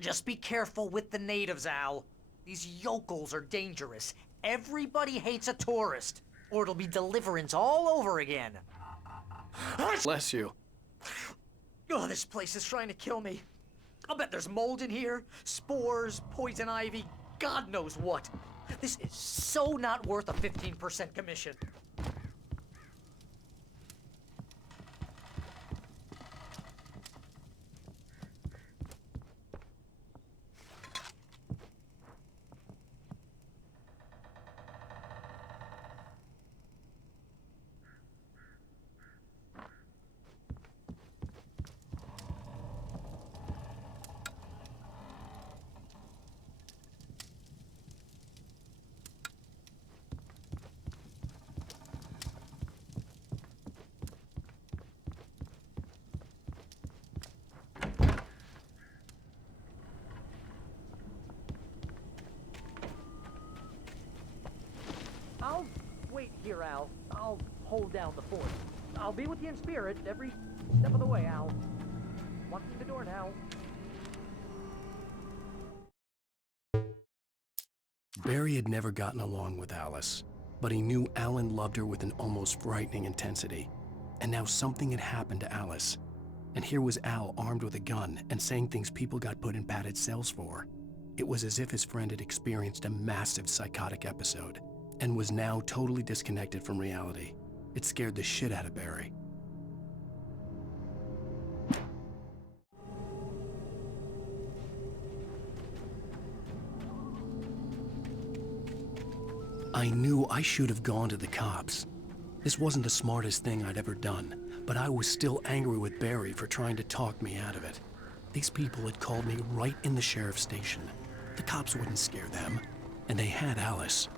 Just be careful with the natives, Al. These yokels are dangerous. Everybody hates a tourist, or it'll be Deliverance all over again. Bless you. Oh, this place is trying to kill me. I'll bet there's mold in here, spores, poison ivy, God knows what. This is so not worth a 15% commission. I'll wait here, Al. I'll hold down the fort. I'll be with you in spirit every step of the way, Al. Walk through the door now. Barry had never gotten along with Alice, but he knew Alan loved her with an almost frightening intensity. And now something had happened to Alice. And here was Al armed with a gun and saying things people got put in padded cells for. It was as if his friend had experienced a massive psychotic episode and was now totally disconnected from reality. It scared the shit out of Barry. I knew I should have gone to the cops. This wasn't the smartest thing I'd ever done, but I was still angry with Barry for trying to talk me out of it. These people had called me right in the sheriff's station. The cops wouldn't scare them, and they had Alice.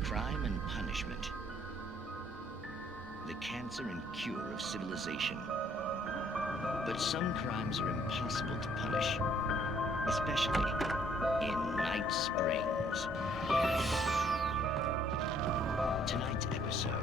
Crime and punishment. The cancer and cure of civilization. But some crimes are impossible to punish, especially in Night Springs. Tonight's episode.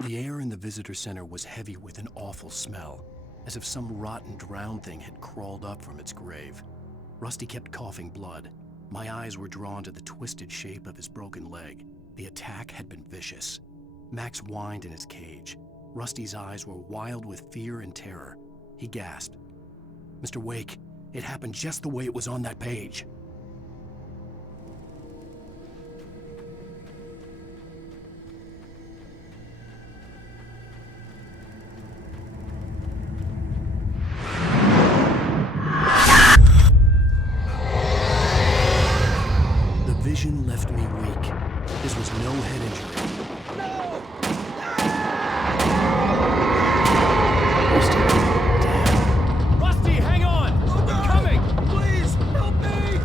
The air in the visitor center was heavy with an awful smell, as if some rotten drowned thing had crawled up from its grave. Rusty kept coughing blood. My eyes were drawn to the twisted shape of his broken leg. The attack had been vicious. Max whined in his cage. Rusty's eyes were wild with fear and terror. He gasped. "Mr. Wake, it happened just the way it was on that page." Vision left me weak. This was no head injury. No! Rusty, damn. Rusty, hang on! I'm coming! Please, help me!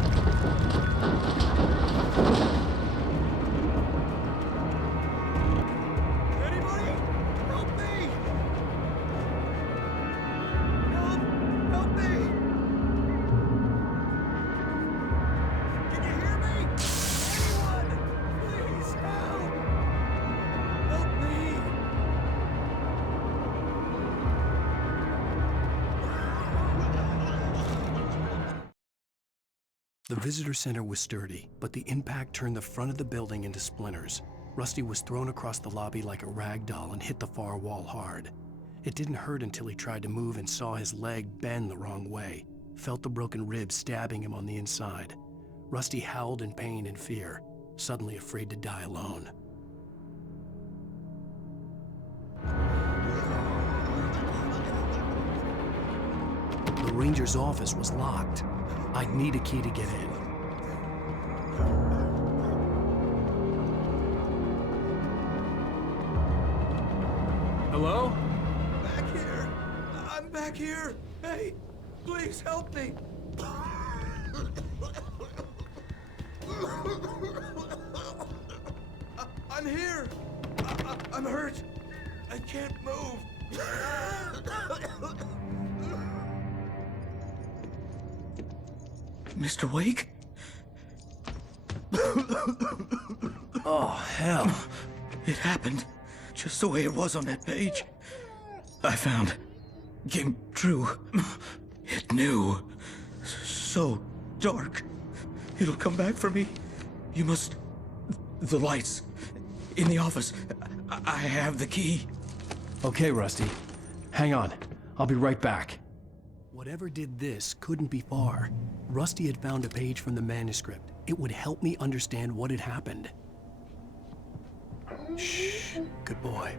The visitor center was sturdy, but the impact turned the front of the building into splinters. Rusty was thrown across the lobby like a rag doll and hit the far wall hard. It didn't hurt until he tried to move and saw his leg bend the wrong way, felt the broken rib stabbing him on the inside. Rusty howled in pain and fear, suddenly afraid to die alone. The ranger's office was locked. I'd need a key to get in. Hello? Back here! I'm back here! Hey, please help me! I'm here! I'm hurt! I can't move! Mr. Wake? Oh, hell. It happened just the way it was on that page. I found. Came true. It knew. So dark. It'll come back for me. You must... The lights. In the office. I have the key. Okay, Rusty. Hang on. I'll be right back. Whatever did this couldn't be far. Rusty had found a page from the manuscript. It would help me understand what had happened. Shh. Good boy.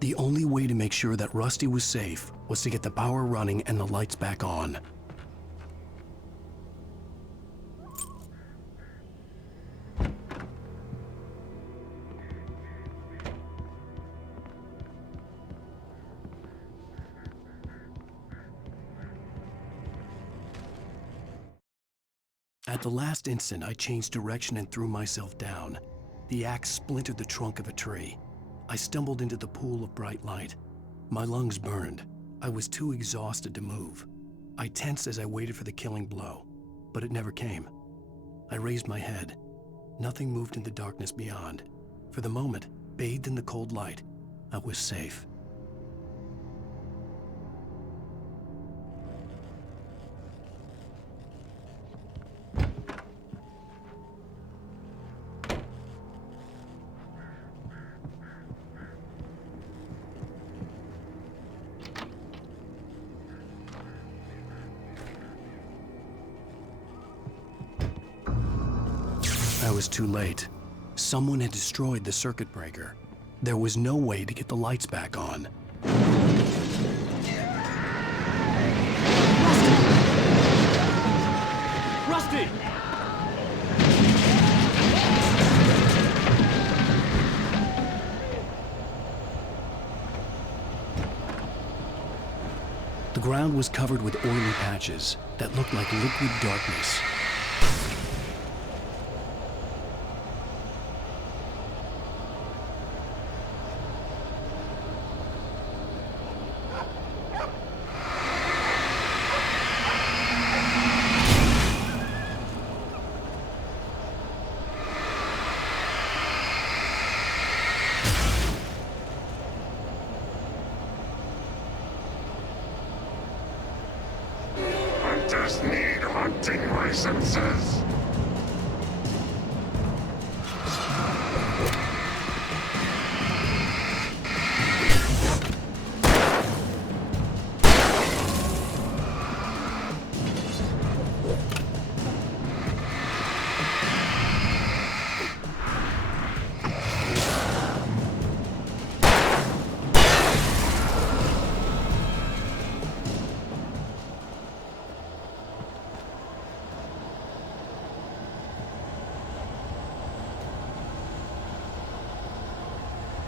The only way to make sure that Rusty was safe was to get the power running and the lights back on. At the last instant, I changed direction and threw myself down. The axe splintered the trunk of a tree. I stumbled into the pool of bright light. My lungs burned. I was too exhausted to move. I tensed as I waited for the killing blow, but it never came. I raised my head. Nothing moved in the darkness beyond. For the moment, bathed in the cold light, I was safe. I was too late. Someone had destroyed the circuit breaker. There was no way to get the lights back on. Rusty! The ground was covered with oily patches that looked like liquid darkness. Hunters need hunting licenses.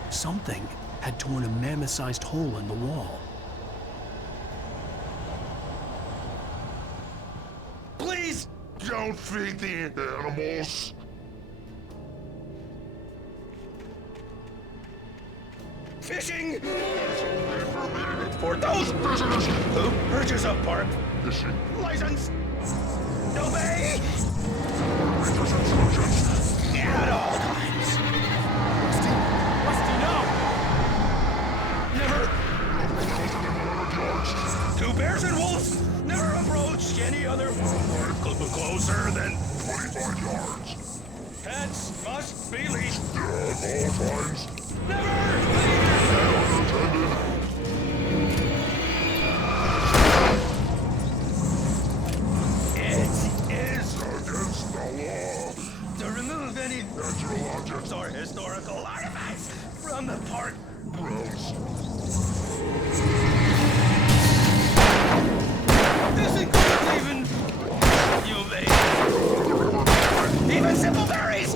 Something had torn a mammoth-sized hole in the wall. Please don't feed the animals. Fishing! For those visitors who purchase a park Fishing. license, obey Rangers instructions. at all times. Rusty, no! Never Closer than 100 yards. to bears and wolves. Never approach any other closer than 25 yards. pets must be leashed. At all times. Never leave Unattended. It is Against the law. to remove any Natural objects or historical artifacts from the park. grounds. This includes even simple berries.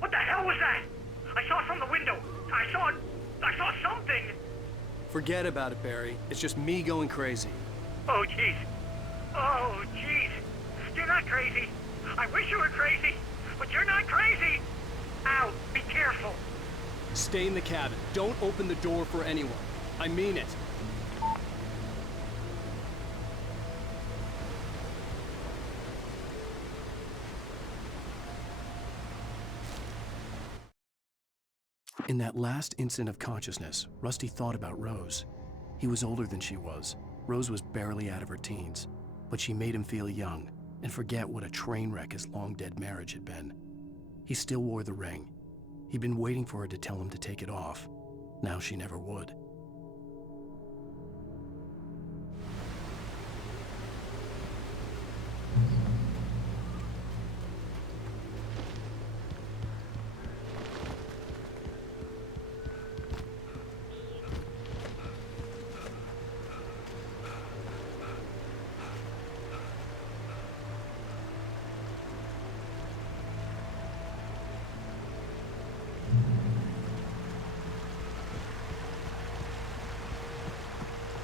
What the hell was that? I saw it from the window. I saw something. Forget about it, Barry. It's just me going crazy. Oh, jeez. Oh, jeez. You're not crazy. I wish you were crazy, but you're not crazy. Ow, be careful. Stay in the cabin. Don't open the door for anyone. I mean it. In that last instant of consciousness, Rusty thought about Rose. He was older than she was. Rose was barely out of her teens, but she made him feel young and forget what a train wreck his long-dead marriage had been. He still wore the ring. He'd been waiting for her to tell him to take it off. Now she never would.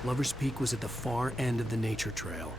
Lover's Peak was at the far end of the nature trail.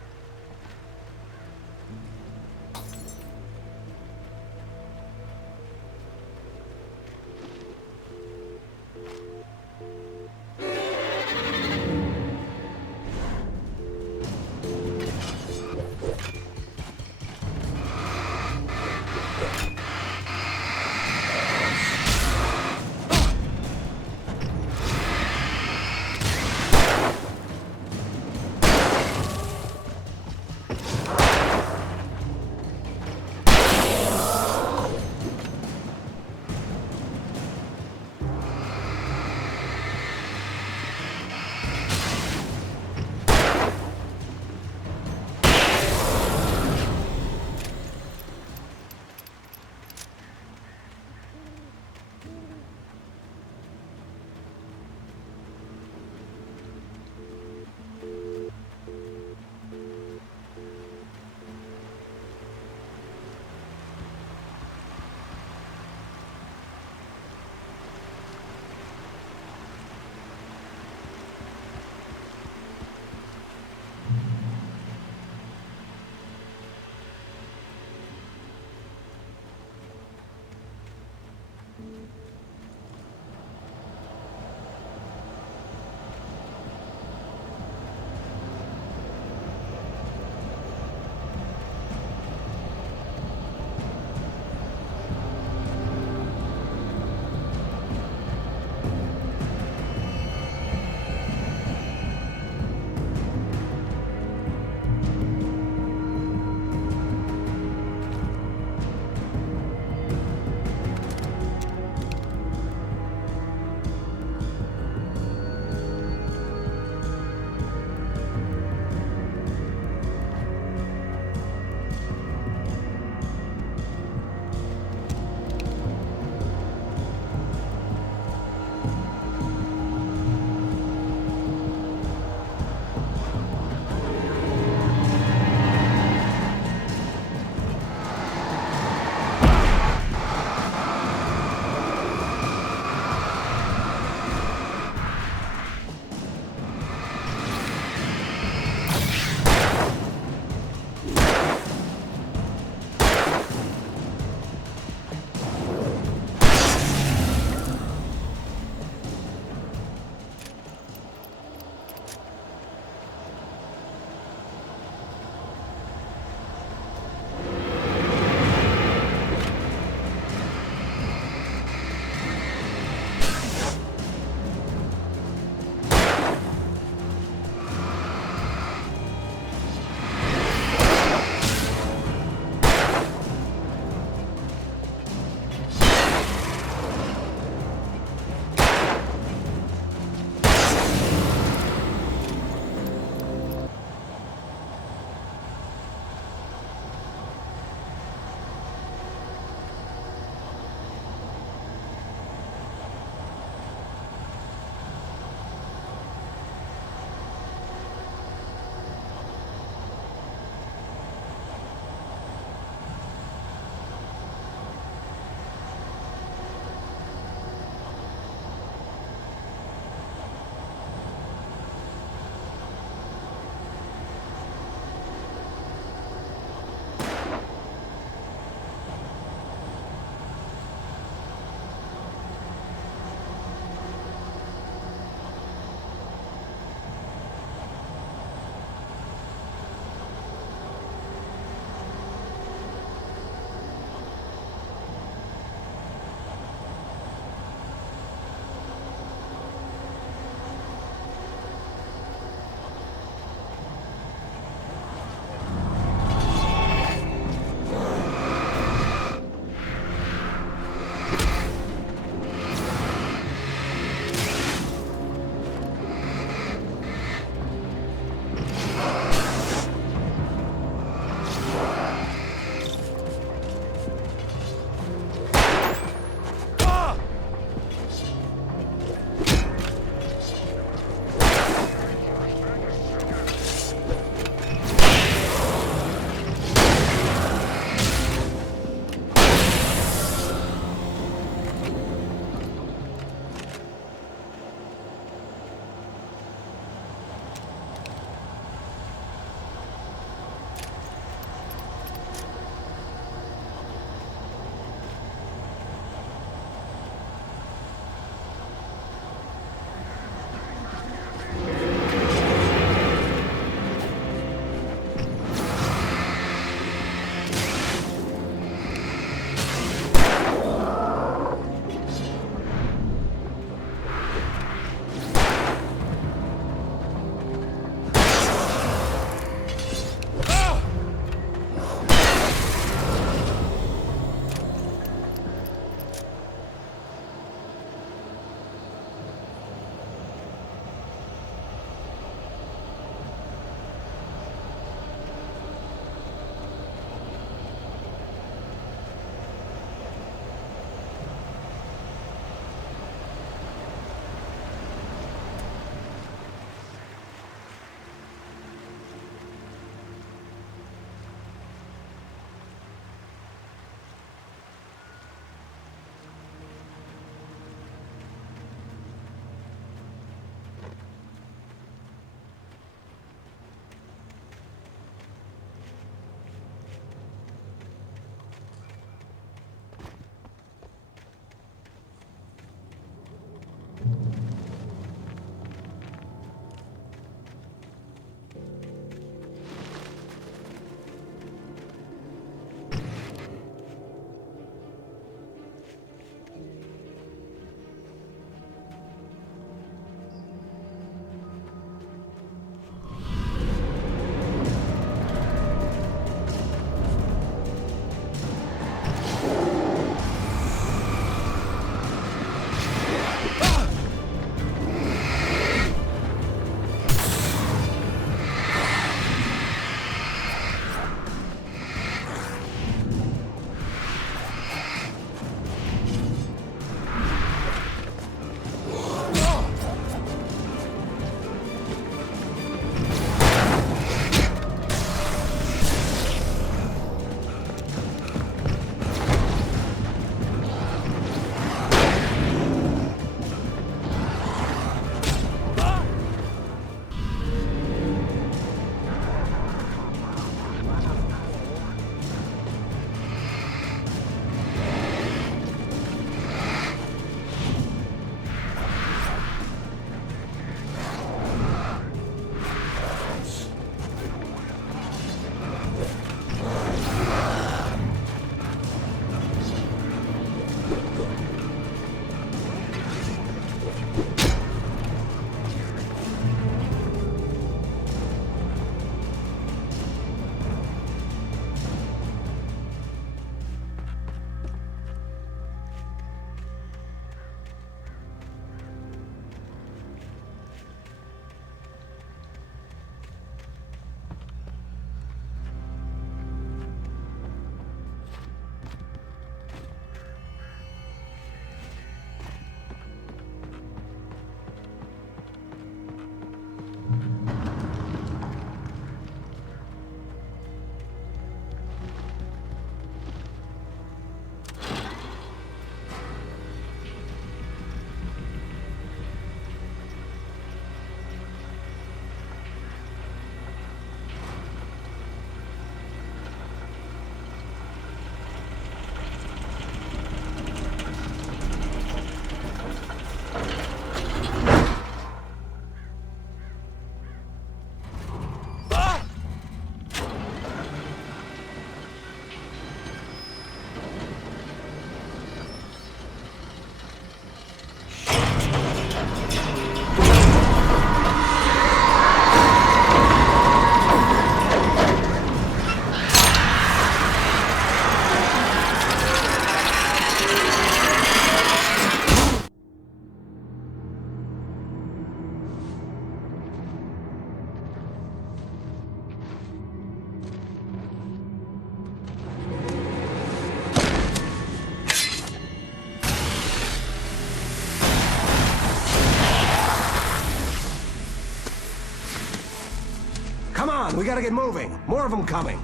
on, we gotta get moving. More of them coming.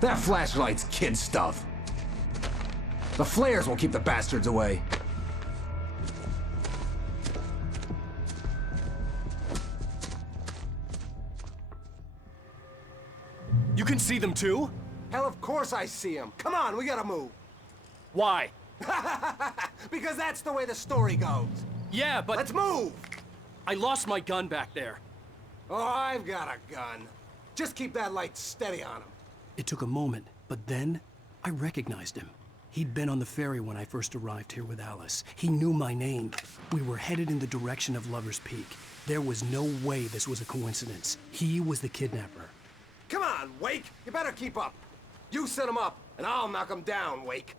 That flashlight's kid stuff. The flares will keep the bastards away. You can see them too? Hell, of course I see them. Come on, we gotta move. Why? Because that's the way the story goes. Yeah, but... Let's move! I lost my gun back there. Oh, I've got a gun. Just keep that light steady on him. It took a moment, but then I recognized him. He'd been on the ferry when I first arrived here with Alice. He knew my name. We were headed in the direction of Lover's Peak. There was no way this was a coincidence. He was the kidnapper. Come on, Wake! You better keep up. You set him up, and I'll knock him down, Wake.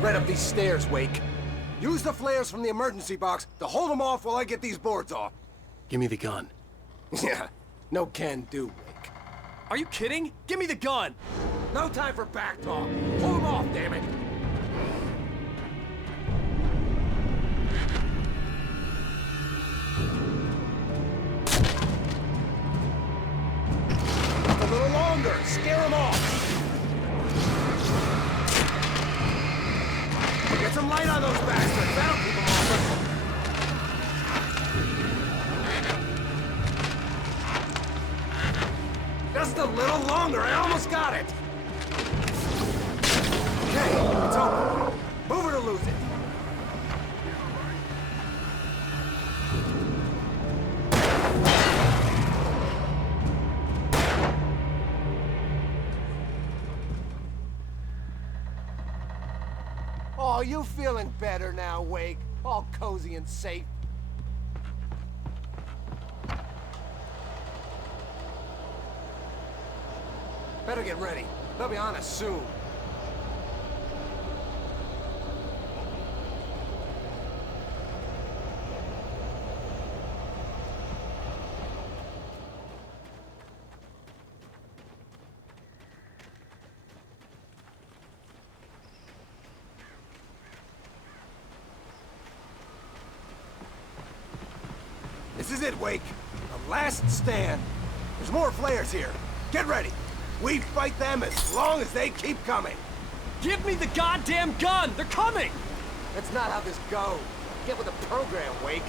Right up these stairs, Wake. Use the flares from the emergency box to hold them off while I get these boards off. Give me the gun. Yeah, no can do, Wake. Are you kidding? Give me the gun! No time for back talk. Pull them off, damn it. A little longer. Scare them off. Get some light on those bastards. That'll keep them off us. Just a little longer. I almost got it. Okay, it's open. Move it or lose it. Oh, you feeling better now, Wake? All cozy and safe. Better get ready. They'll be on us soon. This is it, Wake. The last stand. There's more flares here. Get ready. We fight them as long as they keep coming. Give me the goddamn gun! They're coming! That's not how this goes. Get with the program, Wake.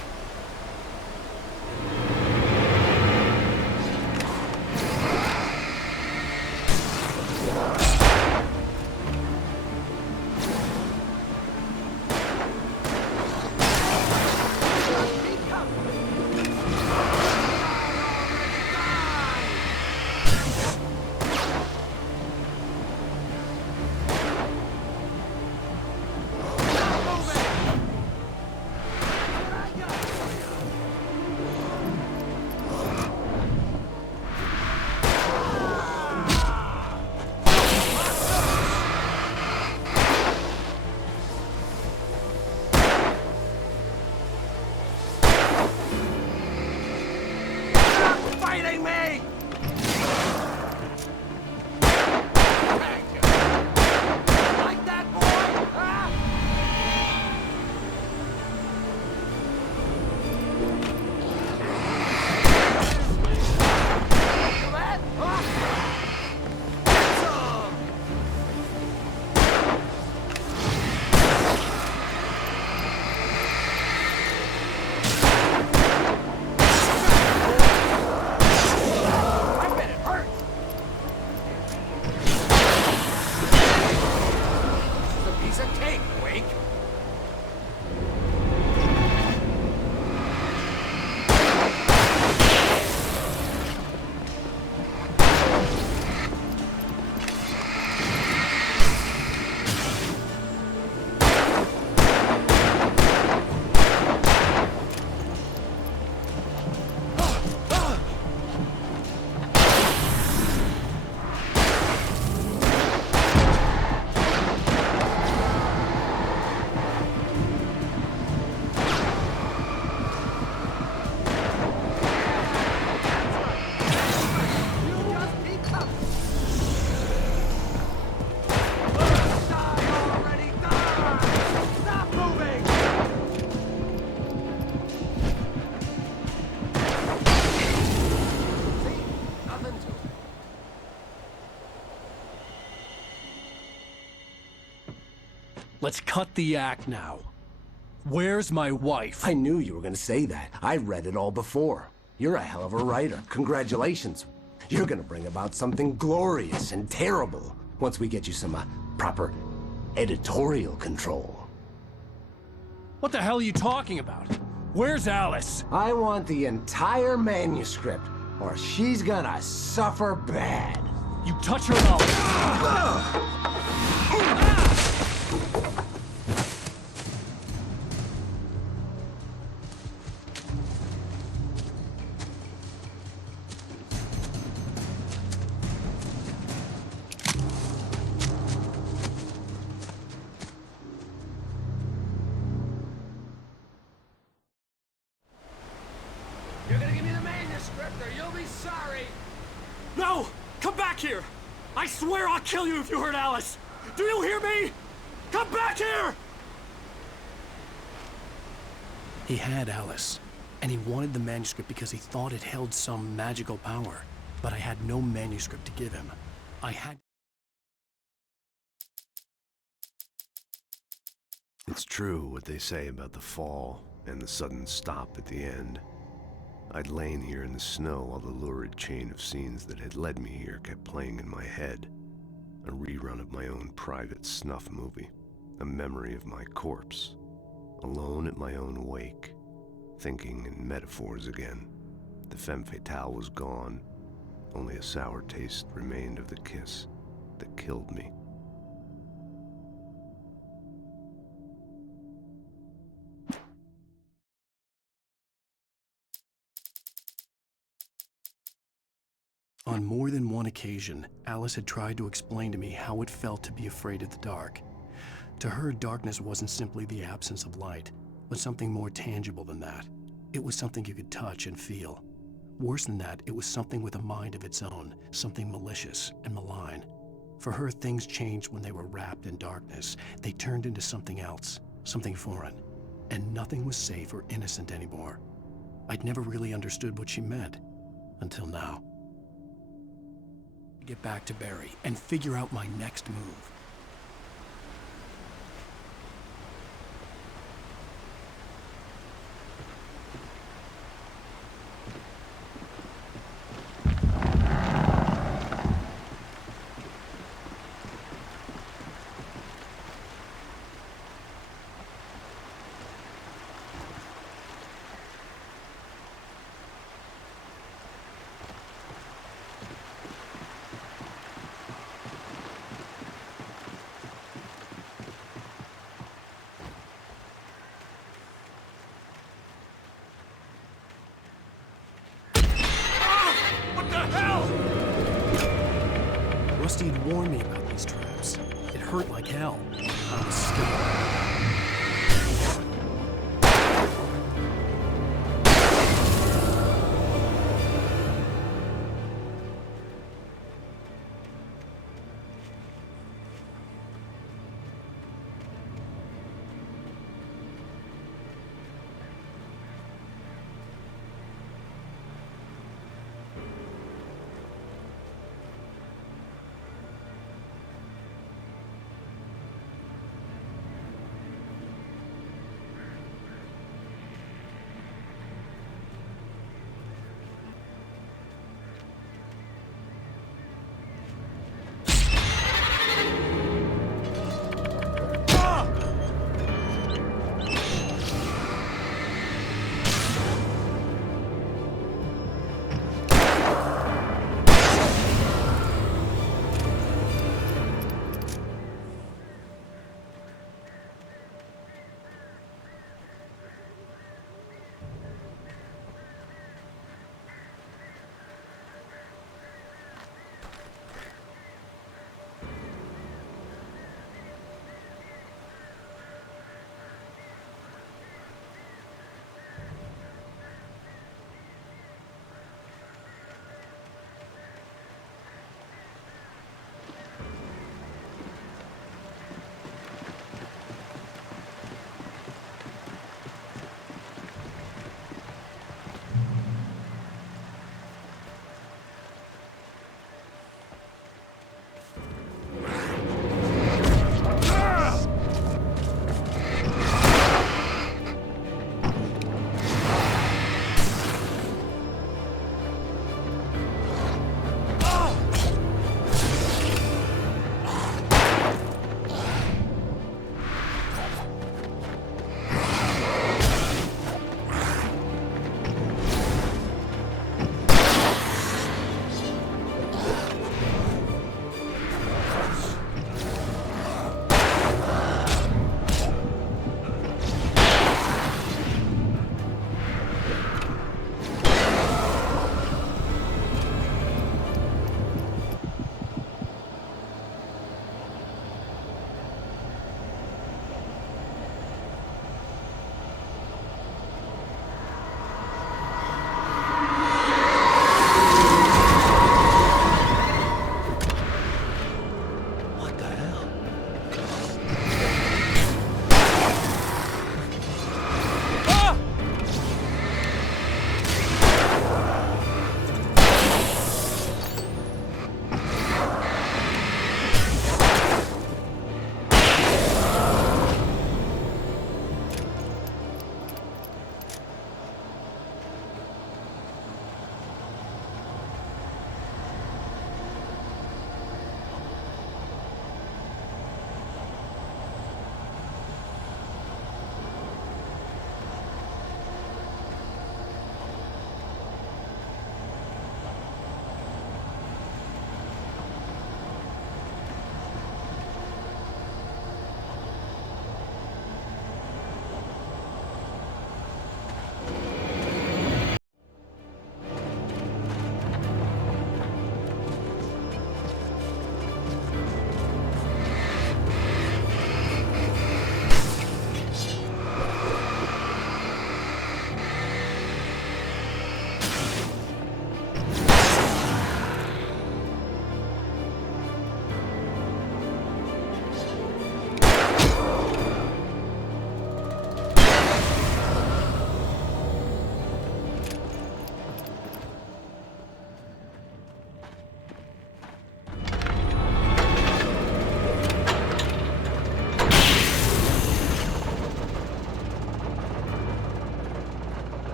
Let's cut the act now. Where's my wife? I knew you were gonna say that. I read it all before. You're a hell of a writer. Congratulations. You're gonna bring about something glorious and terrible once we get you some proper editorial control. What the hell are you talking about? Where's Alice? I want the entire manuscript, or she's gonna suffer bad. You touch her mouth. You're gonna give me the manuscript or you'll be sorry! No! Come back here! I swear I'll kill you if you hurt Alice! Do you hear me? Come back here! He had Alice, and he wanted the manuscript because he thought it held some magical power. But I had no manuscript to give him. I had... It's true what they say about the fall and the sudden stop at the end. I'd lain here in the snow while the lurid chain of scenes that had led me here kept playing in my head. A rerun of my own private snuff movie. A memory of my corpse. Alone at my own wake. Thinking in metaphors again. The femme fatale was gone. Only a sour taste remained of the kiss that killed me. On more than one occasion, Alice had tried to explain to me how it felt to be afraid of the dark. To her, darkness wasn't simply the absence of light, but something more tangible than that. It was something you could touch and feel. Worse than that, it was something with a mind of its own, something malicious and malign. For her, things changed when they were wrapped in darkness. They turned into something else, something foreign, and nothing was safe or innocent anymore. I'd never really understood what she meant, until now. Get back to Barry and figure out my next move. Rusty had warned me about these traps. It hurt like hell. I was scared.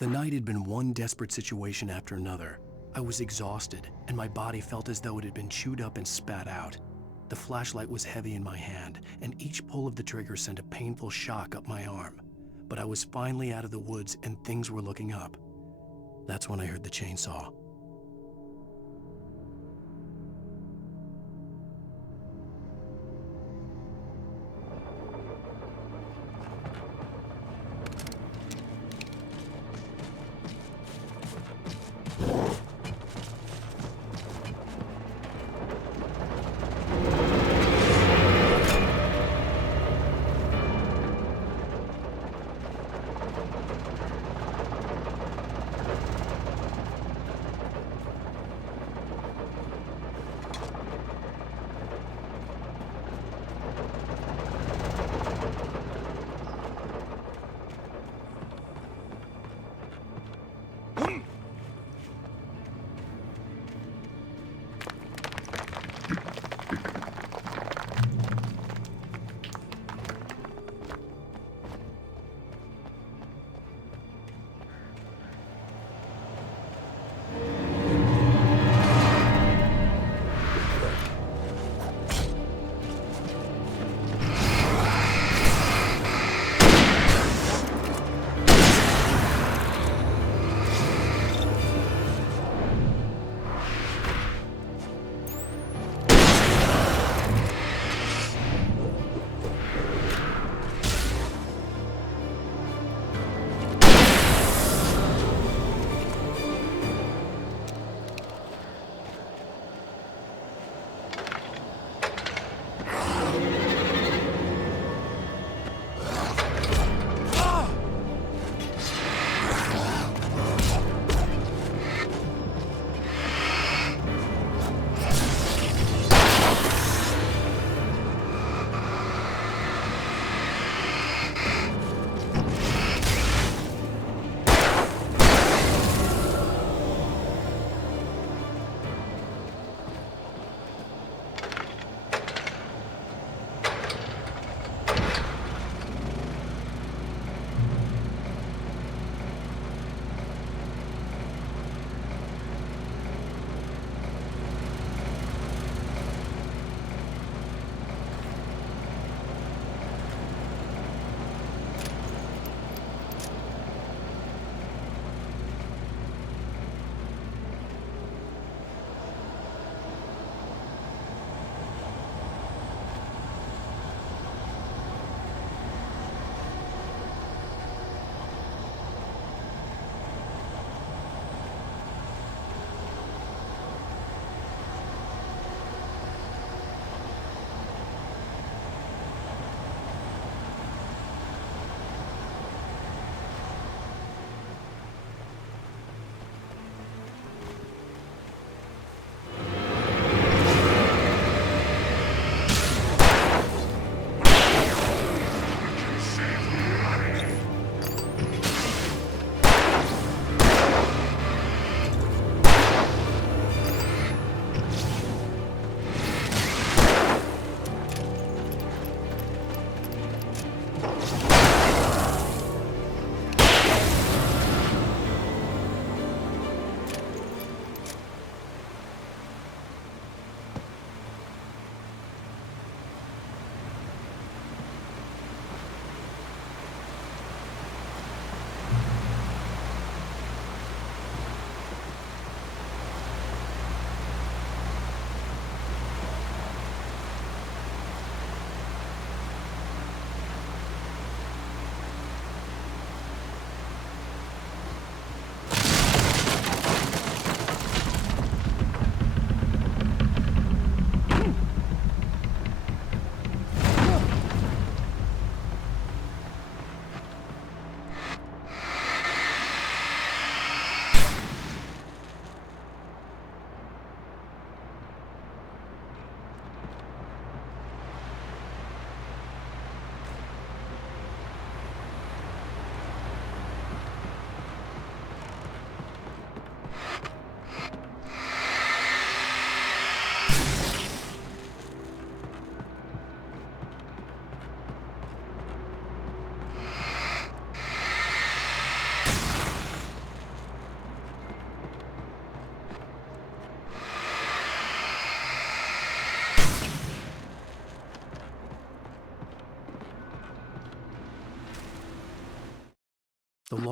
The night had been one desperate situation after another. I was exhausted, and my body felt as though it had been chewed up and spat out. The flashlight was heavy in my hand, and each pull of the trigger sent a painful shock up my arm. But I was finally out of the woods, and things were looking up. That's when I heard the chainsaw.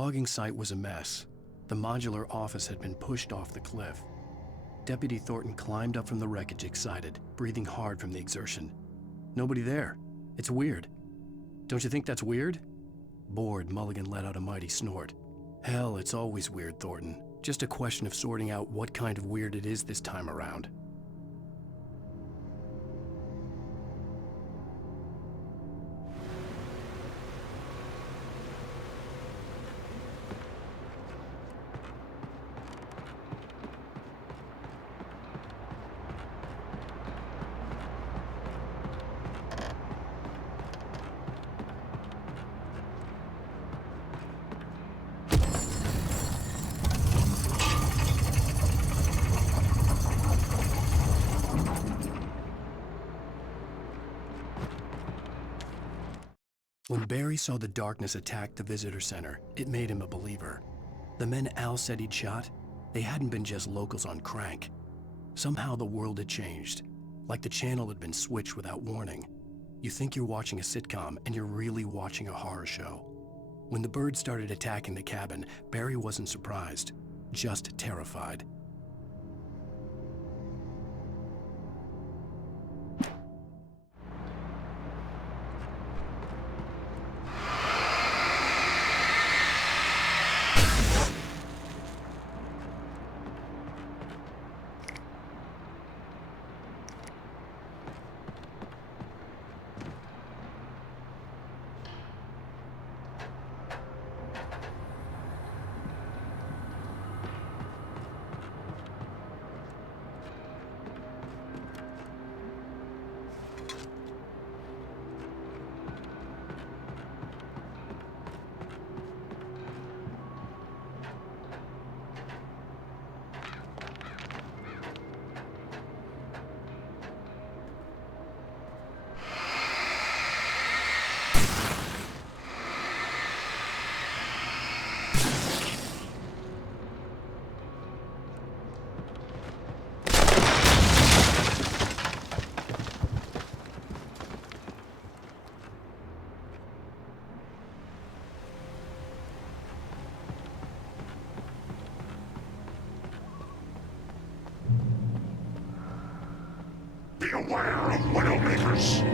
logging site was a mess. The modular office had been pushed off the cliff. Deputy Thornton climbed up from the wreckage excited, breathing hard from the exertion. Nobody there. It's weird. Don't you think that's weird? Bored, Mulligan let out a mighty snort. Hell, it's always weird, Thornton. Just a question of sorting out what kind of weird it is this time around. When Barry saw the darkness attack the visitor center, it made him a believer. The men Al said he'd shot, they hadn't been just locals on crank. Somehow the world had changed, like the channel had been switched without warning. You think you're watching a sitcom, and you're really watching a horror show. When the birds started attacking the cabin, Barry wasn't surprised, just terrified. Beware of Widowmakers!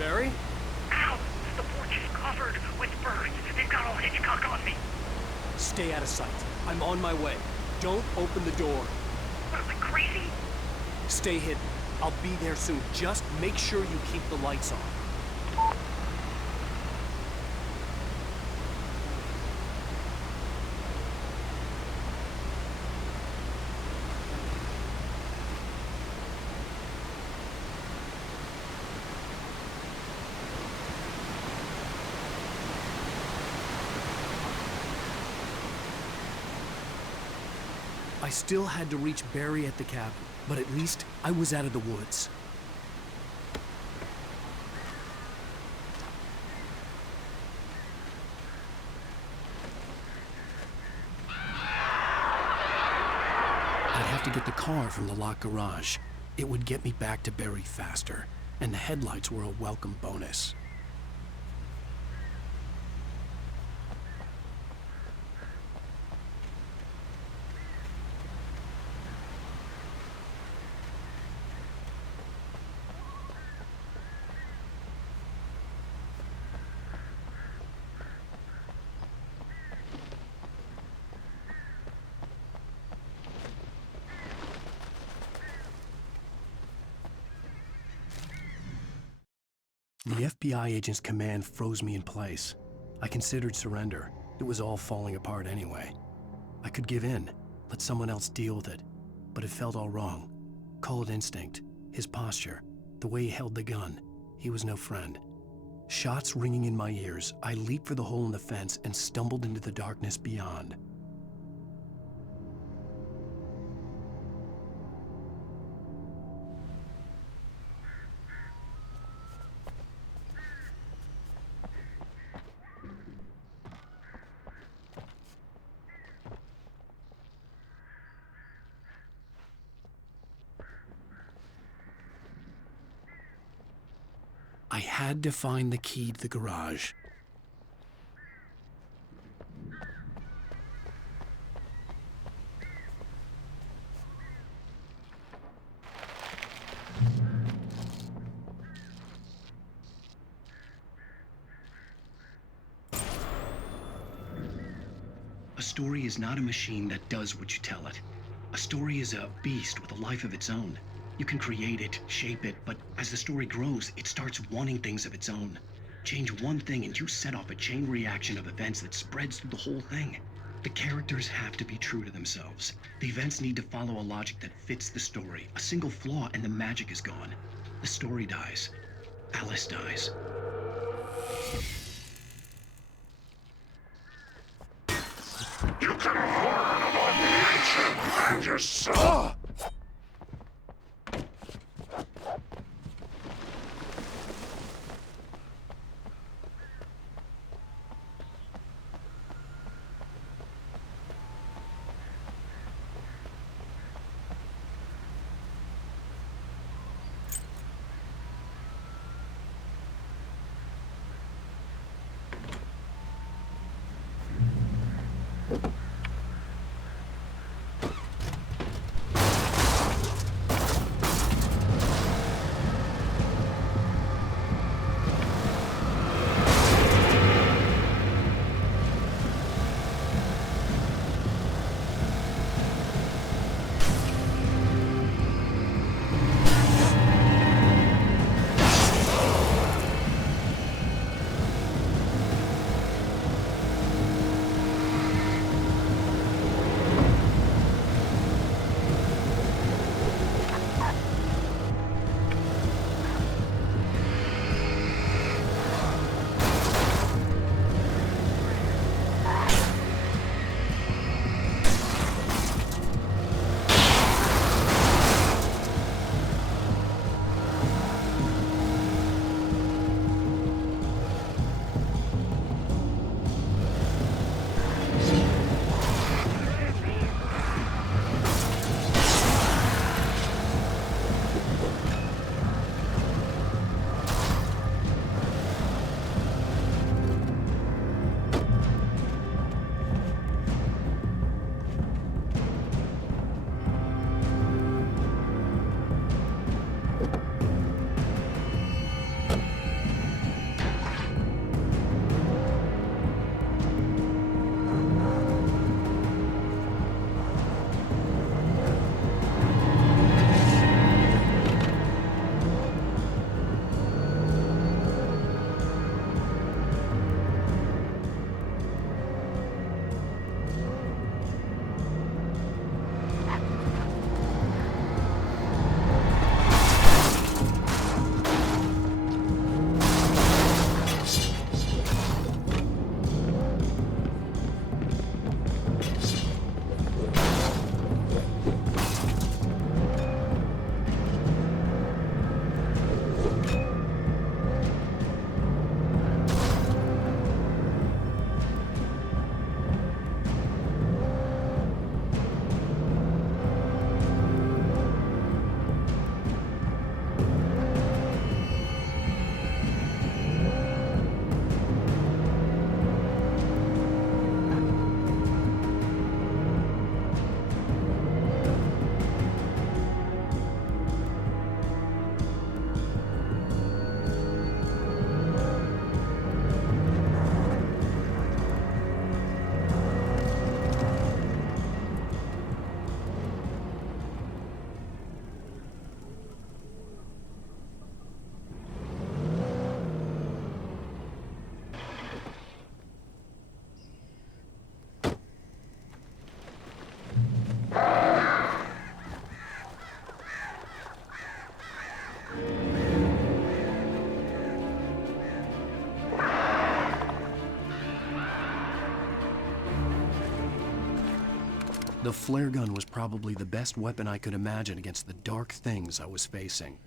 Barry? Ow! The porch is covered with birds. They've got all Hitchcock on me. Stay out of sight. I'm on my way. Don't open the door. What, am I crazy? Stay hidden. I'll be there soon. Just make sure you keep the lights on. I still had to reach Barry at the cabin, but at least I was out of the woods. I'd have to get the car from the locked garage. It would get me back to Barry faster, and the headlights were a welcome bonus. The FBI agent's command froze me in place. I considered surrender. It was all falling apart anyway. I could give in, let someone else deal with it, but it felt all wrong. Call it instinct, his posture, the way he held the gun. He was no friend. Shots ringing in my ears, I leaped for the hole in the fence and stumbled into the darkness beyond. I had to find the key to the garage. A story is not a machine that does what you tell it. A story is a beast with a life of its own. You can create it, shape it, but as the story grows, it starts wanting things of its own. Change one thing and you set off a chain reaction of events that spreads through the whole thing. The characters have to be true to themselves. The events need to follow a logic that fits the story. A single flaw and the magic is gone. The story dies. Alice dies. You can learn about nature and yourself. The flare gun was probably the best weapon I could imagine against the dark things I was facing.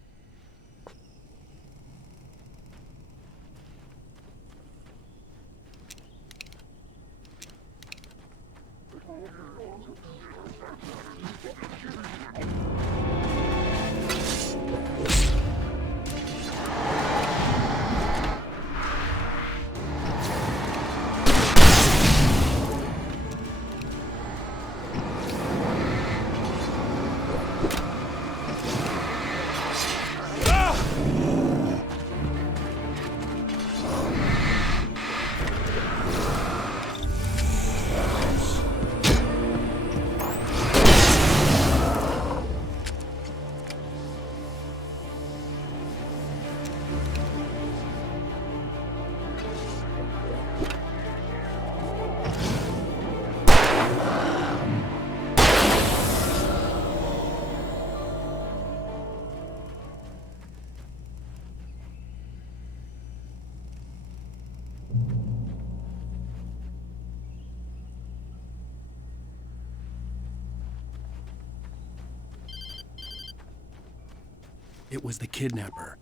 It was the kidnapper.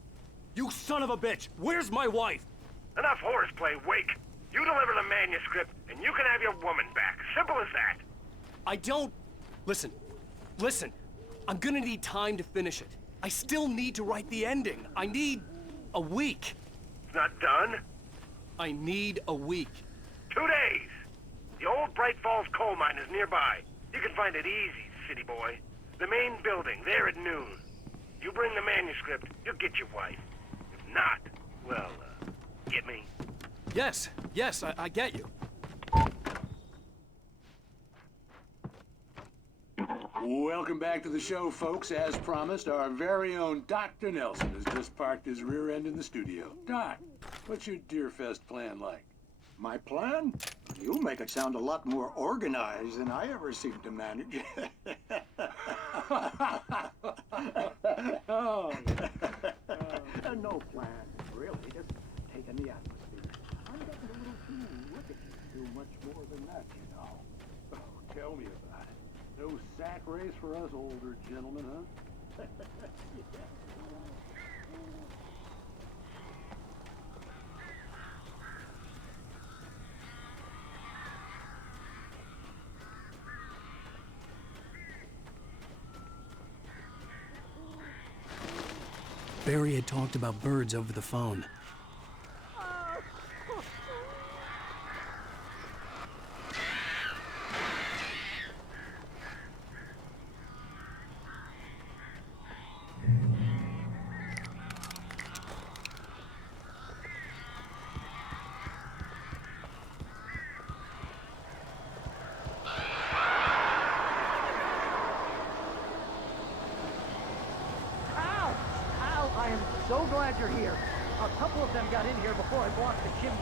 You son of a bitch! Where's my wife? Enough horseplay, Wake. You deliver the manuscript, and you can have your woman back. Simple as that. I don't... Listen. I'm gonna need time to finish it. I still need to write the ending. I need a week. It's not done? I need a week. 2 days. The old Bright Falls coal mine is nearby. You can find it easy, city boy. The main building, there at noon. You bring the manuscript, you'll get your wife. If not, well, get me? Yes, I get you. Welcome back to the show, folks. As promised, our very own Dr. Nelson has just parked his rear end in the studio. Doc, what's your Deerfest plan like? My plan? You make it sound a lot more organized than I ever seem to manage. Oh, no plan, really. Just taking the atmosphere. I'm getting a little too rickety to do much more than that, you know. Oh, tell me about it. No sack race for us older gentlemen, huh? Barry had talked about birds over the phone. So glad you're here. A couple of them got in here before I blocked the chimney.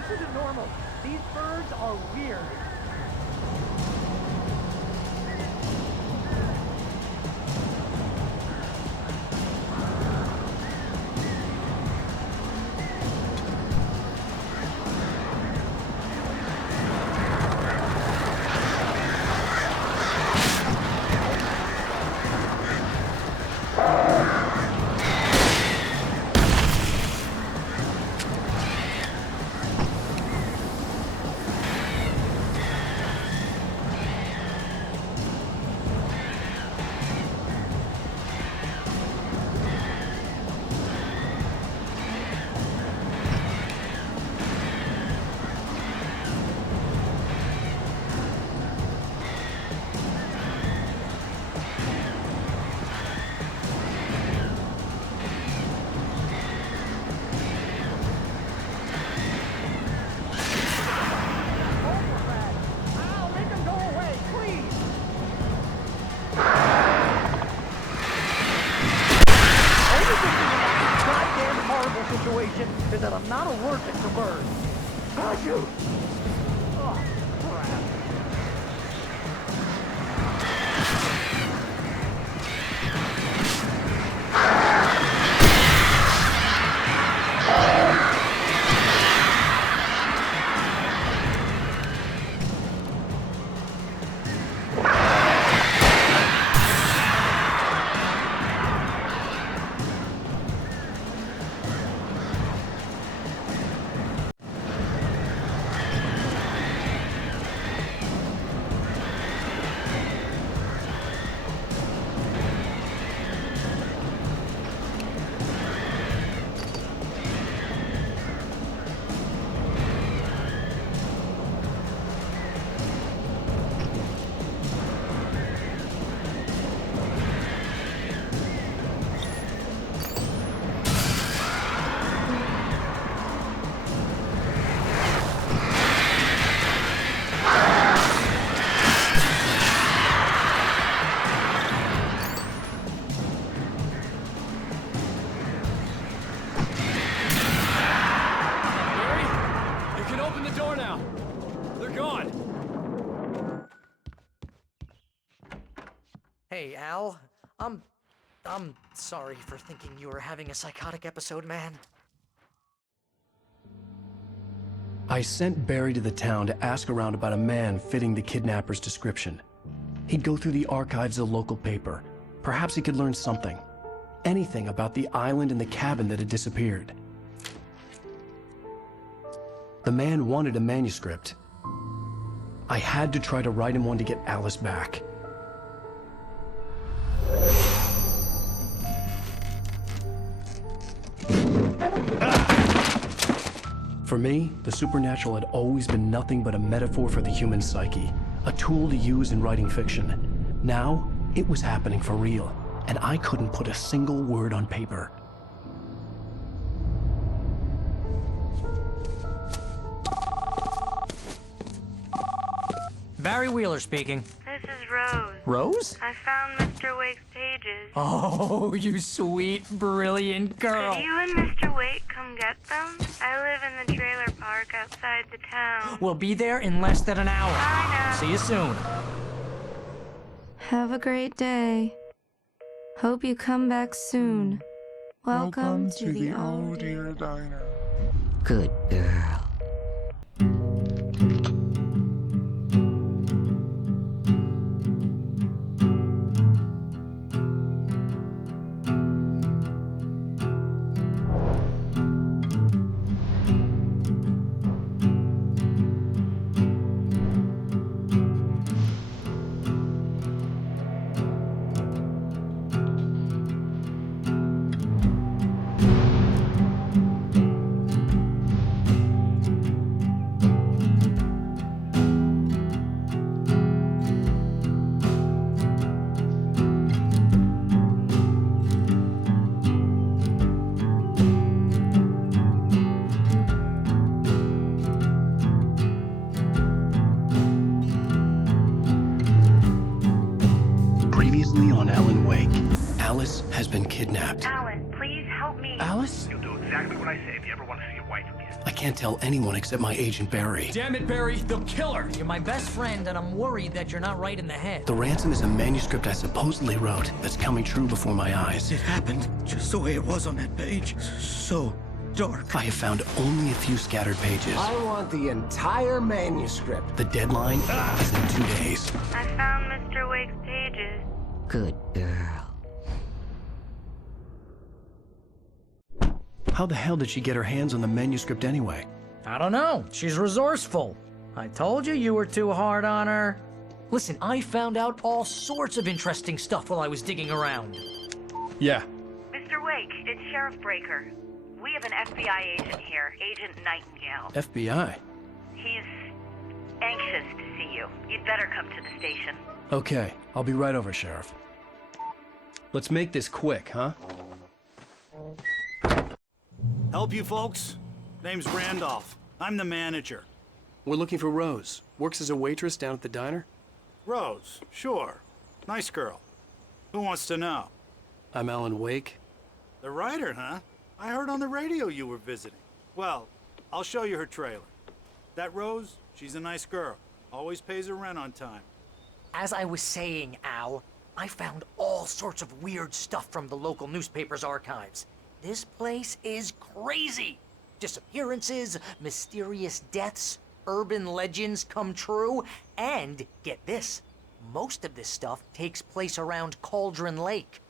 This isn't normal. These birds are weird. Is that I'm not allergic to birds. Ah, shoot! Oh, crap. Hey, Al. I'm sorry for thinking you were having a psychotic episode, man. I sent Barry to the town to ask around about a man fitting the kidnapper's description. He'd go through the archives of the local paper. Perhaps he could learn something. Anything about the island and the cabin that had disappeared. The man wanted a manuscript. I had to try to write him one to get Alice back. For me, the supernatural had always been nothing but a metaphor for the human psyche, a tool to use in writing fiction. Now, it was happening for real, and I couldn't put a single word on paper. Barry Wheeler speaking. This is Rose. Rose? I found Mr. Wake's pages. Oh, you sweet, brilliant girl. Could you and Mr. Wake come get them? I live in the trailer park outside the town. We'll be there in less than an hour. I know. See you soon. Have a great day. Hope you come back soon. Welcome to the Oh Dear Diner. Good girl. Previously on Alan Wake, Alice has been kidnapped. Alan, please help me. Alice? You'll do exactly what I say if you ever want to see your wife again. I can't tell anyone except my agent Barry. Damn it, Barry, they'll kill her! You're my best friend, and I'm worried that you're not right in the head. The ransom is a manuscript I supposedly wrote that's coming true before my eyes. It happened just the way it was on that page. So dark. I have found only a few scattered pages. I want the entire manuscript. The deadline is in 2 days. I found Mr. Wake's pages. Good girl. How the hell did she get her hands on the manuscript anyway? I don't know. She's resourceful. I told you were too hard on her. Listen, I found out all sorts of interesting stuff while I was digging around. Yeah. Mr. Wake, it's Sheriff Breaker. We have an FBI agent here, Agent Nightingale. FBI? He's anxious to see you. You'd better come to the station. Okay, I'll be right over, Sheriff. Let's make this quick, huh? Help you folks? Name's Randolph. I'm the manager. We're looking for Rose. Works as a waitress down at the diner. Rose, sure. Nice girl. Who wants to know? I'm Alan Wake. The writer, huh? I heard on the radio you were visiting. Well, I'll show you her trailer. That Rose, she's a nice girl. Always pays her rent on time. As I was saying, Al, I found all sorts of weird stuff from the local newspaper's archives. This place is crazy. Disappearances, mysterious deaths, urban legends come true, and get this, most of this stuff takes place around Cauldron Lake.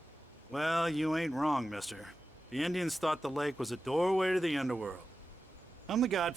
Well, you ain't wrong, mister. The Indians thought the lake was a doorway to the underworld. I'm the God-fearing